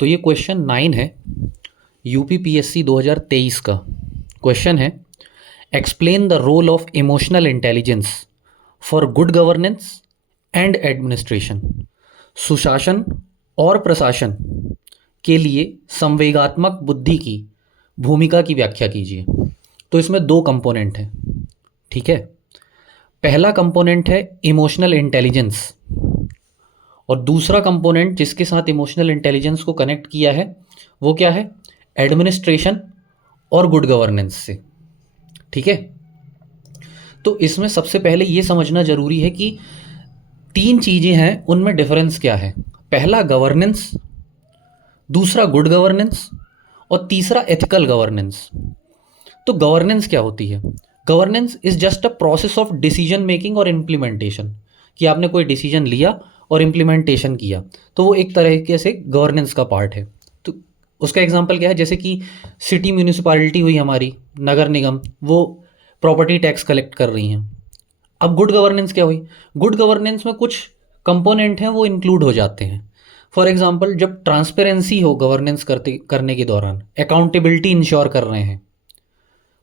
तो ये क्वेश्चन 9 है, यूपीपीएससी 2023 का क्वेश्चन है। Explain the role of emotional intelligence for good governance and administration. सुशासन और प्रशासन के लिए संवेगात्मक बुद्धि की भूमिका की व्याख्या कीजिए। तो इसमें दो कंपोनेंट हैं, ठीक है। पहला कंपोनेंट है इमोशनल इंटेलिजेंस और दूसरा कंपोनेंट जिसके साथ इमोशनल इंटेलिजेंस को कनेक्ट किया है वो क्या है, एडमिनिस्ट्रेशन और गुड गवर्नेंस से, ठीक है। तो इसमें सबसे पहले ये समझना जरूरी है कि तीन चीजें हैं, उनमें डिफरेंस क्या है। पहला गवर्नेंस, दूसरा गुड गवर्नेंस और तीसरा एथिकल गवर्नेंस। तो गवर्नेंस क्या होती है? Governance is just a process of decision making और इम्प्लीमेंटेशन, कि आपने कोई डिसीजन लिया और इम्प्लीमेंटेशन किया, तो वो एक तरीके से गवर्नेंस का पार्ट है। तो उसका एग्जांपल क्या है, जैसे कि सिटी म्यूनिसिपैलिटी हुई हमारी, नगर निगम, वो प्रॉपर्टी टैक्स कलेक्ट कर रही हैं। अब गुड गवर्नेंस क्या हुई? गुड गवर्नेंस में कुछ कंपोनेंट हैं वो इंक्लूड हो जाते हैं। फॉर एग्जांपल, जब ट्रांसपेरेंसी हो गवर्नेंस करने के दौरान, अकाउंटेबिलिटी इंश्योर कर रहे हैं,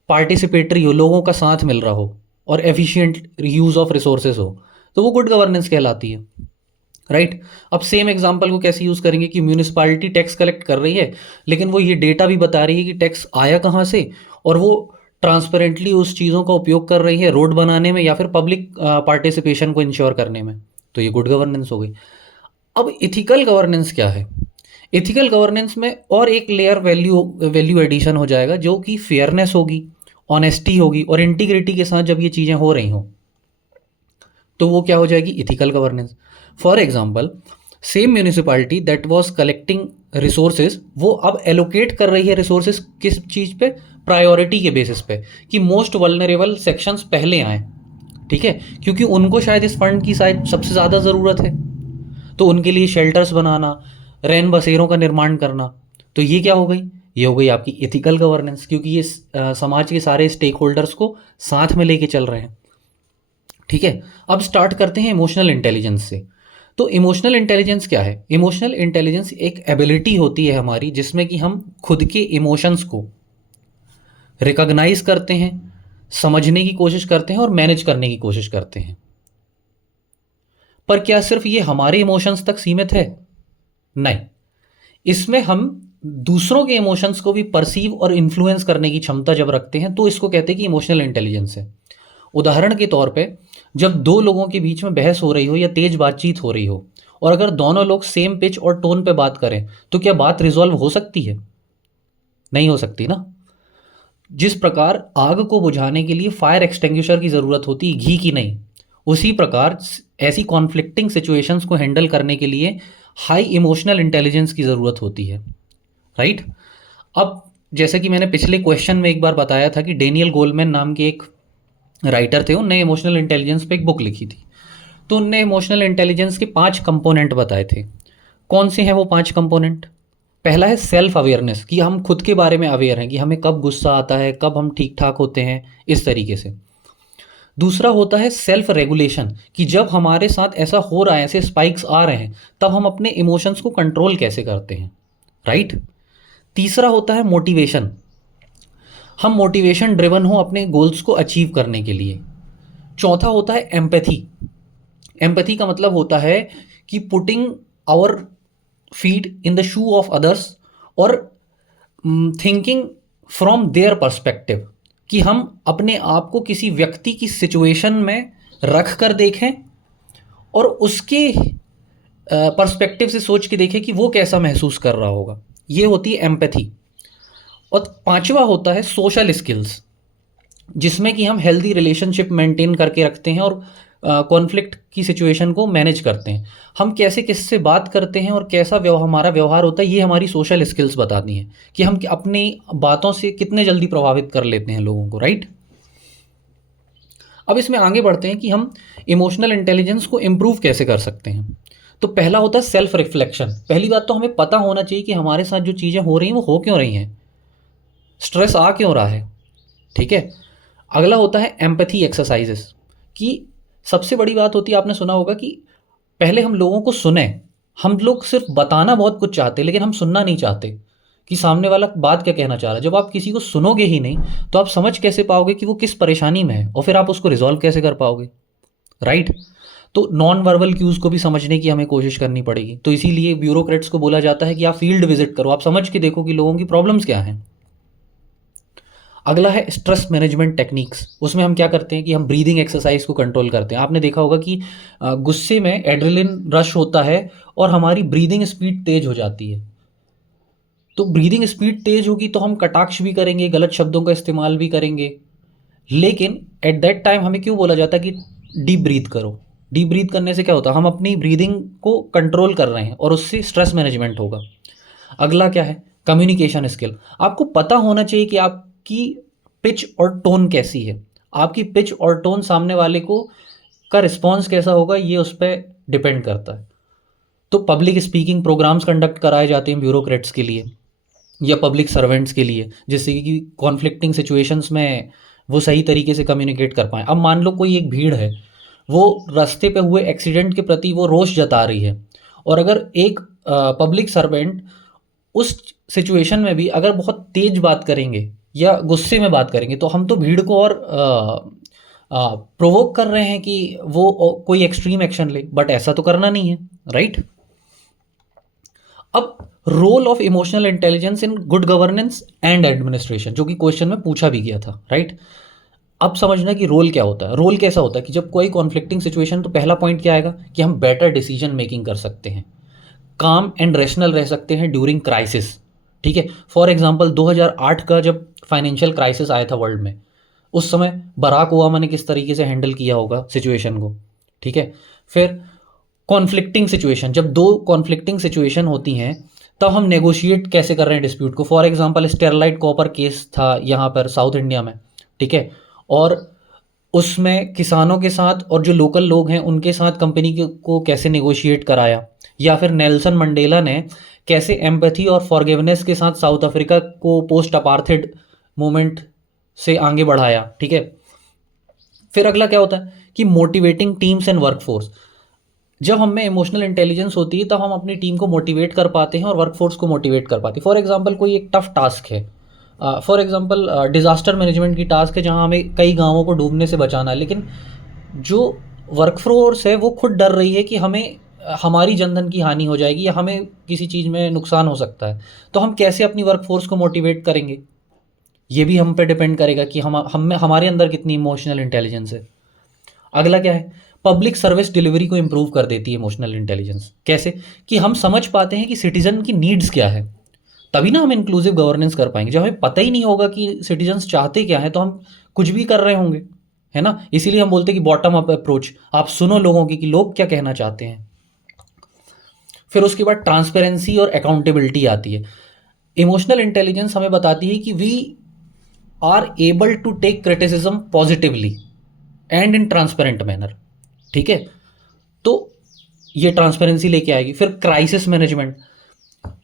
पार्टिसिपेटरी हो, लोगों का साथ मिल रहा हो और एफिशिएंट यूज़ ऑफ रिसोर्सेज हो, तो वो गुड गवर्नेंस कहलाती है, राइट। अब सेम एग्जांपल को कैसे यूज़ करेंगे कि म्यूनिसिपैलिटी टैक्स कलेक्ट कर रही है, लेकिन वो ये डेटा भी बता रही है कि टैक्स आया कहाँ से, और वो ट्रांसपेरेंटली उस चीज़ों का उपयोग कर रही है रोड बनाने में या फिर पब्लिक पार्टिसिपेशन को इंश्योर करने में, तो ये गुड गवर्नेंस हो गई। अब इथिकल गवर्नेंस क्या है? इथिकल गवर्नेंस में और एक लेयर वैल्यू एडिशन हो जाएगा, जो कि फेयरनेस होगी, ऑनेस्टी होगी और इंटीग्रिटी के साथ जब ये चीज़ें हो रही हों, तो वो क्या हो जाएगी, ethical governance. For example, same municipality that was collecting resources, वो अब एलोकेट कर रही है रिसोर्सेज किस चीज़ पे, प्रायोरिटी के बेसिस पे, कि मोस्ट वल्नरेबल सेक्शंस पहले आए, ठीक है, क्योंकि उनको शायद इस फंड की शायद सबसे ज़्यादा ज़रूरत है, तो उनके लिए शेल्टर्स बनाना, रैन बसेरों का निर्माण करना। तो ये क्या हो गई, ये हो गई आपकी इथिकल गवर्नेंस, क्योंकि ये समाज के सारे स्टेक होल्डर्स को साथ में लेके चल रहे हैं, ठीक है। अब स्टार्ट करते हैं इमोशनल इंटेलिजेंस से। तो इमोशनल इंटेलिजेंस क्या है? इमोशनल इंटेलिजेंस एक एबिलिटी होती है हमारी, जिसमें कि हम खुद के इमोशंस को रिकॉग्नाइज करते हैं, समझने की कोशिश करते हैं और मैनेज करने की कोशिश करते हैं। पर क्या सिर्फ ये हमारे इमोशंस तक सीमित है? नहीं, इसमें हम दूसरों के इमोशंस को भी परसीव और इन्फ्लुएंस करने की क्षमता जब रखते हैं, तो इसको कहते हैं कि इमोशनल इंटेलिजेंस है। उदाहरण के तौर पे, जब दो लोगों के बीच में बहस हो रही हो या तेज बातचीत हो रही हो, और अगर दोनों लोग सेम पिच और टोन पे बात करें, तो क्या बात रिजॉल्व हो सकती है? नहीं हो सकती ना। जिस प्रकार आग को बुझाने के लिए फायर एक्सटिंग्विशर की ज़रूरत होती है, घी की नहीं, उसी प्रकार ऐसी कॉन्फ्लिक्टिंग सिचुएशंस को हैंडल करने के लिए हाई इमोशनल इंटेलिजेंस की ज़रूरत होती है, राइट। अब जैसे कि मैंने पिछले क्वेश्चन में एक बार बताया था कि डेनियल गोलमैन नाम के एक राइटर थे, उनने इमोशनल इंटेलिजेंस पे एक बुक लिखी थी। तो उनने इमोशनल इंटेलिजेंस के 5 कंपोनेंट बताए थे। कौन से हैं वो 5 कंपोनेंट? पहला है सेल्फ अवेयरनेस, कि हम खुद के बारे में अवेयर हैं, कि हमें कब गुस्सा आता है, कब हम ठीक ठाक होते हैं, इस तरीके से। दूसरा होता है सेल्फ रेगुलेशन, कि जब हमारे साथ ऐसा हो रहा है, ऐसे स्पाइक्स आ रहे हैं, तब हम अपने इमोशंस को कंट्रोल कैसे करते हैं, राइट। तीसरा होता है मोटिवेशन, हम मोटिवेशन ड्रिवन हो अपने गोल्स को अचीव करने के लिए। चौथा होता है एम्पैथी। एम्पैथी का मतलब होता है कि putting our feet in the shoe of others और थिंकिंग फ्रॉम देयर पर्सपेक्टिव, कि हम अपने आप को किसी व्यक्ति की सिचुएशन में रख कर देखें और उसके पर्सपेक्टिव से सोच के देखें कि वो कैसा महसूस कर रहा होगा। ये होती है एम्पैथी। और पांचवा होता है सोशल स्किल्स, जिसमें कि हम हेल्दी रिलेशनशिप मेंटेन करके रखते हैं और कॉन्फ्लिक्ट की सिचुएशन को मैनेज करते हैं। हम कैसे किससे बात करते हैं और कैसा हमारा व्यवहार होता है, ये हमारी सोशल स्किल्स बताती हैं कि हम अपनी बातों से कितने जल्दी प्रभावित कर लेते हैं लोगों को, राइट। अब इसमें आगे बढ़ते हैं कि हम इमोशनल इंटेलिजेंस को इम्प्रूव कैसे कर सकते हैं। तो पहला होता है सेल्फ रिफ्लेक्शन। पहली बात तो हमें पता होना चाहिए कि हमारे साथ जो चीज़ें हो रही हैं वो हो क्यों रही हैं, स्ट्रेस आ क्यों रहा है, ठीक है। अगला होता है एम्पैथी एक्सरसाइजेस, कि सबसे बड़ी बात होती है, आपने सुना होगा कि पहले हम लोगों को सुने, हम लोग सिर्फ बताना बहुत कुछ चाहते हैं, लेकिन हम सुनना नहीं चाहते कि सामने वाला बात क्या कहना चाह रहा है। जब आप किसी को सुनोगे ही नहीं, तो आप समझ कैसे पाओगे कि वो किस परेशानी में है, और फिर आप उसको रिजॉल्व कैसे कर पाओगे, राइट। तो नॉन वर्बल क्यूज़ को भी समझने की हमें कोशिश करनी पड़ेगी। तो इसीलिए ब्यूरोक्रेट्स को बोला जाता है कि आप फील्ड विजिट करो, आप समझ के देखो कि लोगों की प्रॉब्लम्स क्या हैं। अगला है स्ट्रेस मैनेजमेंट टेक्निक्स। उसमें हम क्या करते हैं कि हम ब्रीदिंग एक्सरसाइज को कंट्रोल करते हैं। आपने देखा होगा कि गुस्से में एड्रेलिन रश होता है और हमारी ब्रीदिंग स्पीड तेज हो जाती है। तो ब्रीदिंग स्पीड तेज होगी तो हम कटाक्ष भी करेंगे, गलत शब्दों का इस्तेमाल भी करेंगे। लेकिन एट दैट टाइम हमें क्यों बोला जाता है कि डीप ब्रीथ करो। डीप ब्रीथ करने से क्या होता है, हम अपनी ब्रीदिंग को कंट्रोल कर रहे हैं और उससे स्ट्रेस मैनेजमेंट होगा। अगला क्या है, कम्युनिकेशन स्किल। आपको पता होना चाहिए कि आपकी पिच और टोन कैसी है। आपकी पिच और टोन सामने वाले को का रिस्पॉन्स कैसा होगा, ये उस पर डिपेंड करता है। तो पब्लिक स्पीकिंग प्रोग्राम्स कंडक्ट कराए जाते हैं ब्यूरोक्रेट्स के लिए या पब्लिक सर्वेंट्स के लिए, जिससे कि कॉन्फ्लिक्टिंग सिचुएशंस में वो सही तरीके से कम्युनिकेट कर पाएँ। अब मान लो कोई एक भीड़ है, वो रास्ते पे हुए एक्सीडेंट के प्रति वो रोष जता रही है, और अगर एक पब्लिक सर्वेंट उस सिचुएशन में भी अगर बहुत तेज बात करेंगे या गुस्से में बात करेंगे, तो हम तो भीड़ को और प्रोवोक कर रहे हैं कि वो कोई एक्सट्रीम एक्शन ले, बट ऐसा तो करना नहीं है, राइट। अब role of emotional intelligence in good governance and administration, जो कि क्वेश्चन में पूछा भी गया था, राइट। अब समझना कि रोल क्या होता है। रोल कैसा होता है कि जब कोई कॉन्फ्लिक्टिंग सिचुएशन, तो पहला पॉइंट क्या आएगा कि हम बेटर डिसीजन मेकिंग कर सकते हैं, काम एंड रेशनल रह सकते हैं ड्यूरिंग क्राइसिस। ठीक है, फॉर एग्जांपल 2008 का जब फाइनेंशियल क्राइसिस आया था वर्ल्ड में, उस समय बराक ओबामा ने किस तरीके से हैंडल किया होगा सिचुएशन को। ठीक है, फिर कॉन्फ्लिक्टिंग सिचुएशन, जब दो कॉन्फ्लिक्टिंग सिचुएशन होती हैं, तब हम नेगोशिएट कैसे कर रहे हैं डिस्प्यूट को। For example Sterlite copper case था यहाँ पर साउथ इंडिया में, ठीक है, और उसमें किसानों के साथ और जो लोकल लोग हैं उनके साथ कंपनी को कैसे नेगोशिएट कराया। या फिर नेल्सन मंडेला ने कैसे एम्पैथी और फॉरगिवनेस के साथ साउथ अफ्रीका को पोस्ट अपार्थेड मूवमेंट से आगे बढ़ाया। ठीक है, फिर अगला क्या होता है कि मोटिवेटिंग टीम्स एंड वर्कफोर्स। जब हम में इमोशनल इंटेलिजेंस होती है, तब हम अपनी टीम को मोटिवेट कर पाते हैं और वर्कफोर्स को मोटिवेट कर पाते हैं। फॉर एग्जांपल कोई एक टफ टास्क है, फॉर एग्जांपल डिज़ास्टर मैनेजमेंट की टास्क है, जहां हमें कई गांवों को डूबने से बचाना है, लेकिन जो वर्कफोर्स है वो खुद डर रही है कि हमें हमारी जनधन की हानि हो जाएगी या हमें किसी चीज़ में नुकसान हो सकता है। तो हम कैसे अपनी वर्कफोर्स को मोटिवेट करेंगे, ये भी हम पे डिपेंड करेगा कि हम में हमारे अंदर कितनी इमोशनल इंटेलिजेंस है। अगला क्या है, पब्लिक सर्विस डिलीवरी को इम्प्रूव कर देती है इमोशनल इंटेलिजेंस। कैसे कि हम समझ पाते हैं कि सिटीजन की नीड्स क्या है, तभी ना हम इंक्लूसिव गवर्नेंस कर पाएंगे। जब हमें पता ही नहीं होगा कि सिटीजन्स चाहते क्या है, तो हम कुछ भी कर रहे होंगे, है ना। इसीलिए हम बोलते हैं कि बॉटम अप अप्रोच, आप सुनो लोगों की कि लोग क्या कहना चाहते हैं। फिर उसके बाद ट्रांसपेरेंसी और अकाउंटेबिलिटी आती है। इमोशनल इंटेलिजेंस हमें बताती है कि we are able to take criticism positively and in transparent manner. ठीक है, तो ये ट्रांसपेरेंसी लेके आएगी। फिर क्राइसिस मैनेजमेंट,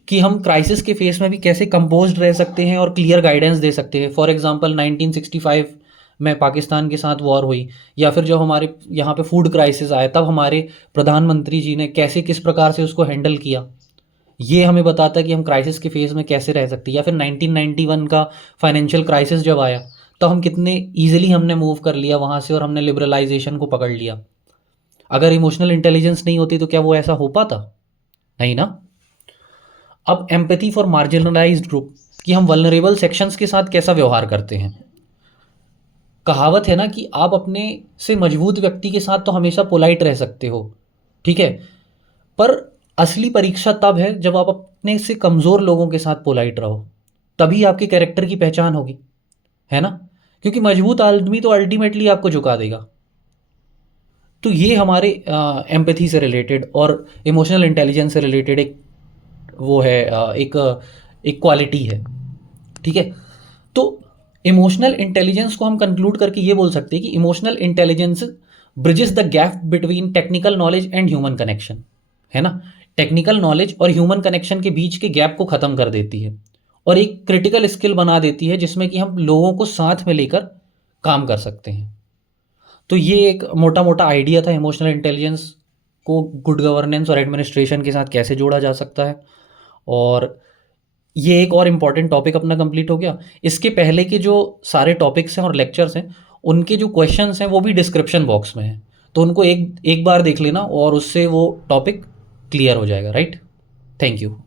कि हम क्राइसिस के फेस में भी कैसे कंपोज्ड रह सकते हैं और क्लियर गाइडेंस दे सकते हैं। फॉर एग्जांपल 1965 में पाकिस्तान के साथ वॉर हुई, या फिर जब हमारे यहाँ पे फूड क्राइसिस आया, तब हमारे प्रधानमंत्री जी ने कैसे किस प्रकार से उसको हैंडल किया, ये हमें बताता है कि हम क्राइसिस के फेस में कैसे रह सकते हैं। या फिर 1991 का फाइनेंशियल क्राइसिस जब आया, तो हम कितने ईजिली हमने मूव कर लिया वहाँ से और हमने लिबरलाइजेशन को पकड़ लिया। अगर इमोशनल इंटेलिजेंस नहीं होती तो क्या वो ऐसा हो पाता, नहीं ना। अब एम्पैथी फॉर मार्जिनलाइज्ड ग्रुप, कि हम वल्नरेबल सेक्शंस के साथ कैसा व्यवहार करते हैं। कहावत है ना कि आप अपने से मजबूत व्यक्ति के साथ तो हमेशा पोलाइट रह सकते हो, ठीक है, पर असली परीक्षा तब है जब आप अपने से कमज़ोर लोगों के साथ पोलाइट रहो, तभी आपके कैरेक्टर की पहचान होगी, है ना। क्योंकि मजबूत आदमी तो अल्टीमेटली आपको झुका देगा। तो ये हमारे एम्पैथी से रिलेटेड और इमोशनल इंटेलिजेंस से रिलेटेड एक वो है, एक क्वालिटी है। ठीक है, तो इमोशनल इंटेलिजेंस को हम कंक्लूड करके ये बोल सकते हैं कि emotional intelligence bridges the gap between technical knowledge and human connection, है ना। टेक्निकल नॉलेज और ह्यूमन कनेक्शन के बीच के गैप को ख़त्म कर देती है और एक क्रिटिकल स्किल बना देती है, जिसमें कि हम लोगों को साथ में लेकर काम कर सकते हैं। तो ये एक मोटा मोटा आइडिया था इमोशनल इंटेलिजेंस को गुड गवर्नेंस और एडमिनिस्ट्रेशन के साथ कैसे जोड़ा जा सकता है। और ये एक और इम्पॉर्टेंट टॉपिक अपना कंप्लीट हो गया। इसके पहले के जो सारे टॉपिक्स हैं और लेक्चर्स हैं, उनके जो क्वेश्चंस हैं वो भी डिस्क्रिप्शन बॉक्स में हैं, तो उनको एक एक बार देख लेना और उससे वो टॉपिक क्लियर हो जाएगा, राइट। Thank you.